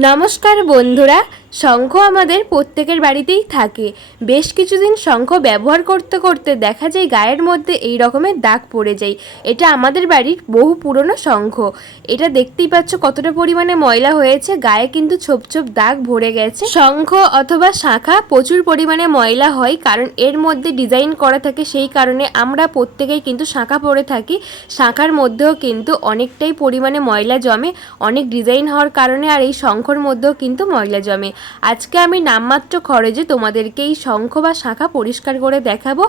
নমস্কার বন্ধুরা শঙ্খ আমাদের প্রত্যেকের বাড়িতেই থাকে। বেশ কিছুদিন শঙ্খ ব্যবহার করতে করতে দেখা যায় গায়ের মধ্যে এই রকমের দাগ পড়ে যায়। এটা আমাদের বাড়ির বহু পুরনো শঙ্খ। এটা দেখতেই পাচ্ছ কতটা পরিমাণে ময়লা হয়েছে। গায়ে কিন্তু ছোপ ছোপ দাগ ভরে গেছে। শঙ্খ অথবা শাখা প্রচুর পরিমাণে ময়লা হয় কারণ এর মধ্যে ডিজাইন করা থাকে সেই কারণে আমরা প্রত্যেকেই কিন্তু শাখা পরে থাকি। শাখার মধ্যেও কিন্তু অনেকটাই পরিমাণে ময়লা জমে। অনেক ডিজাইন হওয়ার কারণে আর এই শঙ্খর মধ্যেও কিন্তু ময়লা জমে। আজকে আমি নামমাত্র খরচে তোমাদেরকে এই শঙ্খ বা শাখা পরিষ্কার করে দেখাবো।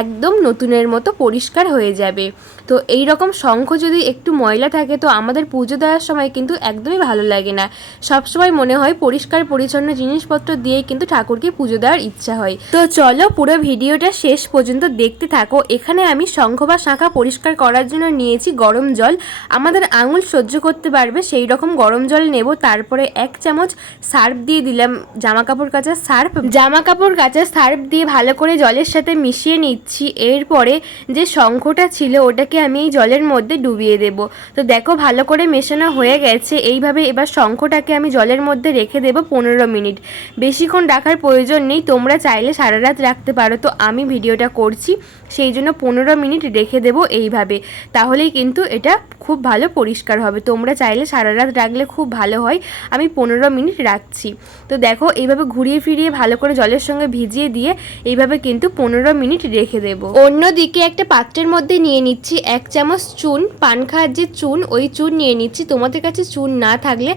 একদম নতুনের মতো পরিষ্কার হয়ে যাবে। তো এই রকম শঙ্খ যদি একটু ময়লা থাকে, তো আমাদের পুজো দেওয়ার সময় কিন্তু একদমই ভালো লাগে না। সবসময় মনে হয় পরিষ্কার পরিচ্ছন্ন জিনিসপত্র দিয়েই কিন্তু ঠাকুরকে পুজো দেওয়ার ইচ্ছা হয়। তো চলো পুরো ভিডিওটা শেষ পর্যন্ত দেখতে থাকো। এখানে আমি শঙ্খ বা শাখা পরিষ্কার করার জন্য নিয়েছি গরম জল। আমাদের আঙুল সহ্য করতে পারবে সেই রকম গরম জল নেব। তারপরে এক চামচ সার্ফ দিয়ে দিলাম। জামা কাপড় কাচার সার্ফ। জামা কাপড় কাচার সার্ফ দিয়ে ভালো করে জলের সাথে মিশিয়ে নিচ্ছি। এরপরে যে শঙ্খটা ছিল ওটাকে আমি এই জলের মধ্যে ডুবিয়ে দেব। তো দেখো ভালো করে মেশানো হয়ে গেছে। এইভাবে এবার শঙ্খটাকে আমি জলের মধ্যে রেখে দেব পনেরো মিনিট। বেশিক্ষণ রাখার প্রয়োজন নেই, তোমরা চাইলে সারা রাত রাখতে পারো। তো আমি ভিডিওটা করছি, সেই জন্য পনেরো মিনিট রেখে দেব এইভাবে। তাহলেই কিন্তু এটা খুব ভালো পরিষ্কার হবে। তোমরা চাইলে সারা রাত রাখলে খুব ভালো হয়। আমি পনেরো মিনিট রাখছি। তো দেখো, এইভাবে ঘুরিয়ে ফিরিয়ে ভালো করে জলের সঙ্গে ভিজিয়ে দিয়ে এইভাবে কিন্তু পনেরো মিনিট রেখে দেব। অন্যদিকে একটা পাত্রের মধ্যে নিয়ে নিচ্ছি এক চামচ চুন, পান খাওয়ার যে চুন, ওই চুন নিয়ে নিচ্ছি। তোমাদের কাছে চুন না থাকলে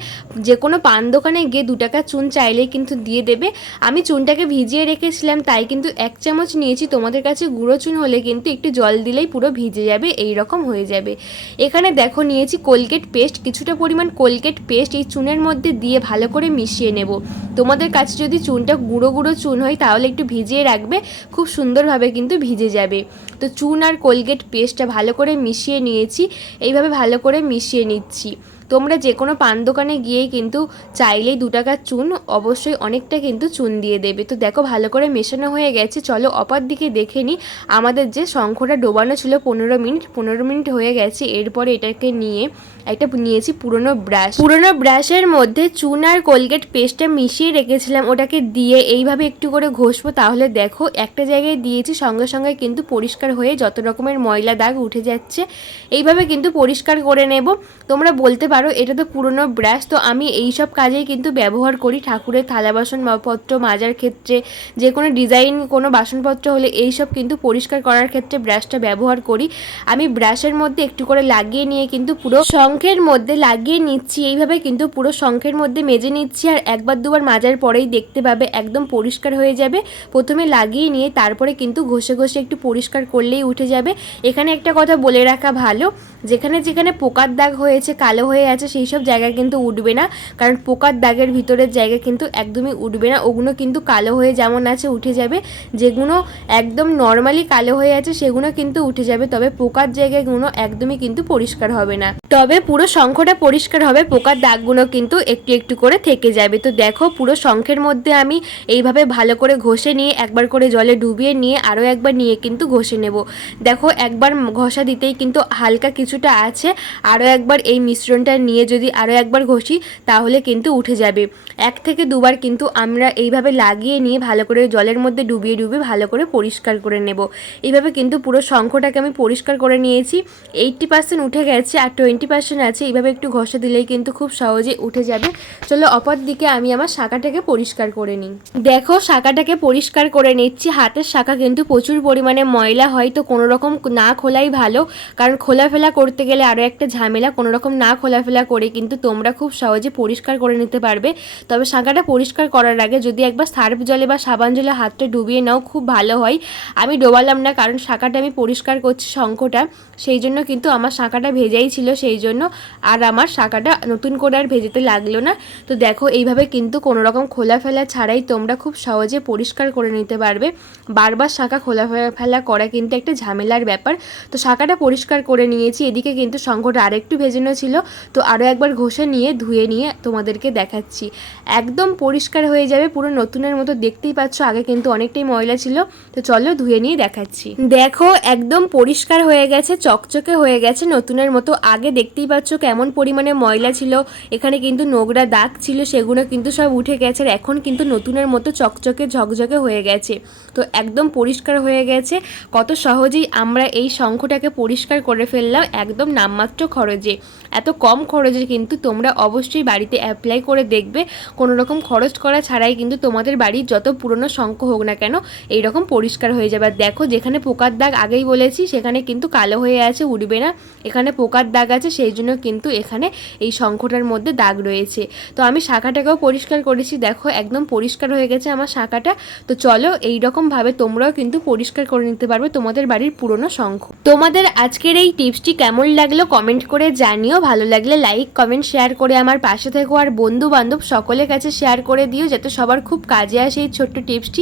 যে কোনো পান দোকানে গিয়ে দু টাকা চুন চাইলেই কিন্তু দিয়ে দেবে। আমি চুনটাকে ভিজিয়ে রেখেছিলাম, তাই কিন্তু এক চামচ নিয়েছি। তোমাদের কাছে গুঁড়ো চুন হলে কিন্তু একটু জল দিলেই পুরো ভিজে যাবে এই রকম হয়ে যাবে। এখানে দেখো, নিয়েছি কোলগেট পেস্ট। কিছুটা পরিমাণ কোলগেট পেস্ট এই চুনের মধ্যে দিয়ে ভালো করে মিশিয়ে নেব। তোমাদের কাছে যদি চুনটা গুঁড়ো গুঁড়ো চুন হয়, তাহলে একটু ভিজিয়ে রাখবে, খুব সুন্দরভাবে কিন্তু ভিজে যাবে। তো চুন আর কোলগেট পেস্টটা ভালো করে মিশিয়ে নিয়েছি, এইভাবে ভালো করে মিশিয়ে নিচ্ছি। তোমরা যে কোনো পান দোকানে গিয়েই কিন্তু চাইলেই দু টাকার চুন, অবশ্যই অনেকটা কিন্তু চুন দিয়ে দেবে। তো দেখো ভালো করে মেশানো হয়ে গেছে। চলো অপর দিকে দেখে নিই আমাদের যে শঙ্খটা ডোবানো ছিল পনেরো মিনিট পনেরো মিনিট হয়ে গেছে। এরপরে এটাকে নিয়ে একটা নিয়েছি পুরনো ব্রাশ। পুরনো ব্রাশের মধ্যে চুন আর কোলগেট পেস্টটা মিশিয়ে রেখেছিলাম। ওটাকে দিয়ে এইভাবে একটু করে ঘষবো। তাহলে দেখো একটা জায়গায় দিয়েছি, সঙ্গে সঙ্গে কিন্তু পরিষ্কার হয়ে যত রকমের ময়লা দাগ উঠে যাচ্ছে, এইভাবে কিন্তু পরিষ্কার করে নেব। তোমরা বলতে পারো এটা তো পুরনো ব্রাশ, তো আমি এই সব কাজেই কিন্তু ব্যবহার করি। ঠাকুরের থালা বাসন পত্র মাজার ক্ষেত্রে যে কোনো ডিজাইন, কোনো বাসনপত্র হলে এই সব কিন্তু পরিষ্কার করার ক্ষেত্রে ব্রাশটা ব্যবহার করি। আমি ব্রাশের মধ্যে একটু করে লাগিয়ে নিয়ে কিন্তু পুরো শঙ্খের মধ্যে লাগিয়ে নিচ্ছি, এইভাবে কিন্তু পুরো শঙ্খের মধ্যে মেজে নিচ্ছি আর একবার দুবার মাজার পরেই দেখতে পাবে, একদম পরিষ্কার হয়ে যাবে। প্রথমে লাগিয়ে নিয়ে তারপরে কিন্তু ঘষে ঘষে একটু পরিষ্কার করলেই উঠে যাবে। এখানে একটা কথা বলে রাখা ভালো, যেখানে যেখানে পোকার দাগ হয়েছে, কালো হয়ে আছে, সেই সব জায়গা কিন্তু উঠবে না। কারণ পোকার দাগের ভিতরের জায়গা কিন্তু একদমই উঠবে না। ওগুলো কিন্তু কালো হয়ে যেমন আছে, উঠে যাবে। যেগুলো একদম নর্মালি কালো হয়ে আছে সেগুলো কিন্তু উঠে যাবে। তবে পোকার জায়গাগুলো একদমই কিন্তু পরিষ্কার হবে না। তবে পুরো শঙ্খটা পরিষ্কার হবে, পোকার দাগগুলো কিন্তু একটু একটু করে থেকে যাবে। তো দেখো, পুরো শঙ্খের মধ্যে আমি এইভাবে ভালো করে ঘষে নিয়ে, একবার করে জলে ডুবিয়ে নিয়ে আরও একবার নিয়ে কিন্তু ঘষে নেব। দেখো, একবার ঘষা দিতেই কিন্তু হালকা কিছুটা আছে। আরও একবার এই মিশ্রণটা নিয়ে যদি আরও একবার ঘষি, তাহলে কিন্তু উঠে যাবে। এক থেকে দুবার কিন্তু আমরা এইভাবে লাগিয়ে নিয়ে ভালো করে জলের মধ্যে ডুবিয়ে ডুবিয়ে ভালো করে পরিষ্কার করে নেব। এইভাবে কিন্তু পুরো শঙ্খটাকে আমি পরিষ্কার করে নিয়েছি। এইটটি পার্সেন্ট উঠে গেছে আর টোয়েন্টি পার্সেন্ট আছে। এইভাবে একটু ঘষে দিলেই কিন্তু খুব সহজে উঠে যাবে। চলো অপর দিকে আমি আমার শাখাটাকে পরিষ্কার করে নিই। দেখো শাখাটাকে পরিষ্কার করে নিচ্ছি। হাতের শাখা কিন্তু প্রচুর পরিমাণে ময়লা হয়, তো কোনো রকম না খোলাই ভালো। কারণ খোলাফেলা করতে গেলে আরও একটা ঝামেলা। কোনো রকম না খোলাফেলা করে কিন্তু তোমরা খুব সহজে পরিষ্কার করে নিতে পারবে। তবে শাখাটা পরিষ্কার করার আগে যদি একবার সার্ফ জলে বা সাবান জলে হাতটা ডুবিয়ে নাও, খুব ভালো হয়। আমি ডোবালাম না, কারণ শাখাটা আমি পরিষ্কার করছি শঙ্খটা। সেই জন্য কিন্তু আমার শাখাটা ভেজাই ছিল, সেই জন্য আর আমার শাখাটা নতুন করে আর ভেজেতে লাগল না। তো দেখো, এইভাবে কিন্তু কোনো রকম খোলা ফেলা ছাড়াই তোমরা খুব সহজে পরিষ্কার করে নিতে পারবে। বারবার শাঁখা খোলা ফেলা করা কিন্তু একটা ঝামেলার ব্যাপার। তো শাঁখাটা পরিষ্কার করে নিয়েছি, এদিকে কিন্তু শঙ্খটা আরেকটু ভেজানো ছিল। তো তো আরও একবার ঘষে নিয়ে, ধুয়ে নিয়ে তোমাদেরকে দেখাচ্ছি। একদম পরিষ্কার হয়ে যাবে, পুরো নতুনের মতো দেখতেই পাচ্ছ, আগে কিন্তু অনেকটাই ময়লা ছিল। তো চলো ধুয়ে নিয়ে দেখাচ্ছি। দেখো, একদম পরিষ্কার হয়ে গেছে, চকচকে হয়ে গেছে নতুনের মতো। আগে দেখতেই পাচ্ছ কেমন পরিমাণে ময়লা ছিল, এখানে কিন্তু নোংরা দাগ ছিল, সেগুলো কিন্তু সব উঠে গেছে, আর এখন কিন্তু নতুনের মতো চকচকে, ঝকঝকে হয়ে গেছে। তো একদম পরিষ্কার হয়ে গেছে, কত সহজেই আমরা এই শঙ্খটাকে পরিষ্কার করে ফেললাম, একদম নামমাত্র খরচে। এত কম খরচে কিন্তু তোমরা অবশ্যই বাড়িতে অ্যাপ্লাই করে দেখবে। কোনো রকম খরচ করা ছাড়াই কিন্তু তোমাদের বাড়ির যত পুরনো শঙ্খ হোক না কেন এই রকম পরিষ্কার হয়ে যাবে। আর দেখো, যেখানে পোকার দাগ আগেই বলেছি, সেখানে কিন্তু কালো হয়ে আছে উঠবে না। এখানে পোকার দাগ আছে, সেই জন্য কিন্তু এখানে এই শঙ্খটার মধ্যে দাগ রয়েছে। তো আমি শাখাটাকেও পরিষ্কার করেছি। দেখো, একদম পরিষ্কার হয়ে গেছে আমার শাখাটা। তো চলো এই রকমভাবে তোমরাও কিন্তু পরিষ্কার করে নিতে পারবে তোমাদের বাড়ির পুরনো শঙ্খ। তোমাদের আজকের এই টিপসটি কেমন লাগল কমেন্ট করে জানিও। ভালো লাগলে লাইক কমেন্ট শেয়ার করে আমার পাশে থেকো আর বন্ধু বান্ধব সকলের কাছে শেয়ার করে দিও যাতে সবার খুব কাজে আসে এই ছোট্ট টিপসটি।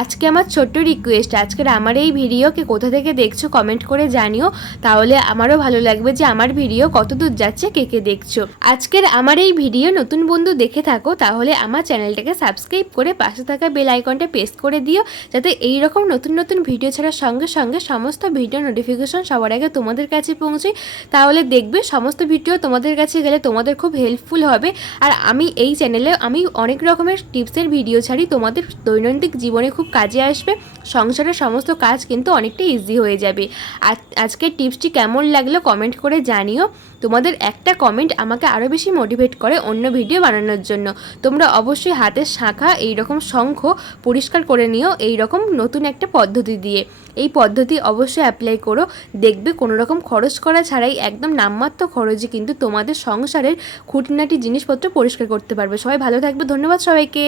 আজকে আমার ছোট্ট রিকোয়েস্ট আজকের আমার এই ভিডিওকে কোথা থেকে দেখছ কমেন্ট করে জানিও। তাহলে আমারও ভালো লাগবে যে আমার ভিডিও কত দূর যাচ্ছে, কে কে দেখছ। আজকের আমার এই ভিডিও নতুন বন্ধু দেখে থাকো, তাহলে আমার চ্যানেলটাকে সাবস্ক্রাইব করে পাশে থাকা বেল আইকনটা প্রেস করে দিও। যাতে এই রকম নতুন নতুন ভিডিও ছাড়ার সঙ্গে সঙ্গে সমস্ত ভিডিও নোটিফিকেশন সবার আগে তোমাদের কাছে পৌঁছে তাহলে দেখবে সমস্ত ভিডিও তোমাদের কাছে গেলে তোমাদের খুব হেল্পফুল হবে। আর আমি এই চ্যানেলে আমি অনেক রকমের টিপসের ভিডিও ছাড়ি, তোমাদের দৈনন্দিন জীবনে খুব কাজে আসবে। সংসারের সমস্ত কাজ কিন্তু অনেকটা ইজি হয়ে যাবে। আজ, আজকের টিপসটি কেমন লাগল কমেন্ট করে জানিও। তোমাদের একটা কমেন্ট আমাকে আরও বেশি মোটিভেট করে অন্য ভিডিও বানানোর জন্য। তোমরা অবশ্যই হাতের শাখা, এইরকম শঙ্খ পরিষ্কার করে নিও এই রকম নতুন একটা পদ্ধতি দিয়ে। এই পদ্ধতি অবশ্যই অ্যাপ্লাই করো। দেখবে কোনো রকম খরচ করা ছাড়াই একদম নামমাত্র খরচে কিন্তু তোমাদের সংসারের খুঁটিনাটি জিনিসপত্র পরিষ্কার করতে পারবে। সবাই ভালো থাকবে ধন্যবাদ সবাইকে।